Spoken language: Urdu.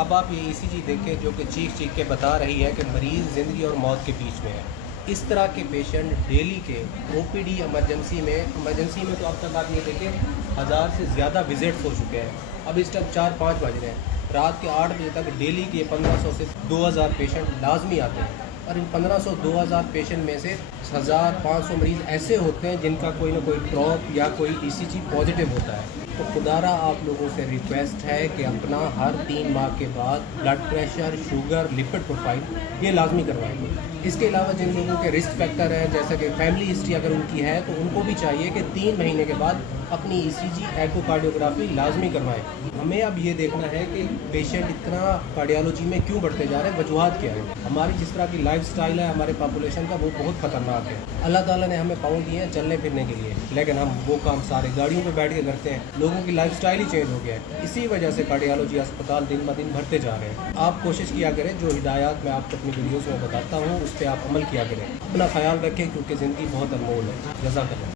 اب آپ یہ ECG دیکھیں جو کہ چیخ کے بتا رہی ہے کہ مریض زندگی اور موت کے بیچ میں ہے۔ اس طرح کے پیشنٹ ڈیلی کے OPD ایمرجنسی میں تو اب تک آپ یہ دیکھیں 1000 سے زیادہ وزٹس ہو چکے ہیں۔ اب اس ٹائم 4-5 بج رہے ہیں، رات کے 8 بجے تک ڈیلی کے 1500 سے 2000 پیشنٹ لازمی آتے ہیں، اور ان 1500-2000 پیشنٹ میں سے 1500 مریض ایسے ہوتے ہیں جن کا کوئی نہ کوئی ڈراپ یا کوئی ECG پازیٹیو ہوتا ہے۔ تو خدارہ آپ لوگوں سے ریکویسٹ ہے کہ اپنا ہر 3 ماہ کے بعد blood pressure, sugar, lipid profile یہ لازمی کروائیں گے۔ اس کے علاوہ جن لوگوں کے رسک فیکٹر ہیں جیسا کہ فیملی ہسٹری اگر ان کی ہے تو ان کو بھی چاہیے کہ 3 مہینے کے بعد اپنی ECG ایکو کارڈیوگرافی لازمی کروائیں۔ ہمیں اب یہ دیکھنا ہے کہ پیشنٹ اتنا کارڈیالوجی میں کیوں بڑھتے جا رہے ہیں، وجوہات کیا ہیں۔ ہماری جس طرح کی لائف سٹائل ہے ہمارے پاپولیشن کا، وہ بہت خطرناک ہے۔ اللہ تعالیٰ نے ہمیں پاؤں دیے ہیں چلنے پھرنے کے لیے، لیکن ہم وہ کام سارے گاڑیوں پہ بیٹھ کے کرتے ہیں۔ لوگوں کی لائف سٹائل ہی چینج ہو گیا ہے، اسی وجہ سے کارڈیالوجی اسپتال دن بہ دن بڑھتے جا رہے ہیں۔ آپ کوشش کیا کریں، جو ہدایات میں آپ کو اپنی ویڈیوز میں بتاتا ہوں اس پہ آپ عمل کیا کریں۔ اپنا خیال رکھیں کیونکہ زندگی بہت انمول ہے۔ جزاک اللہ۔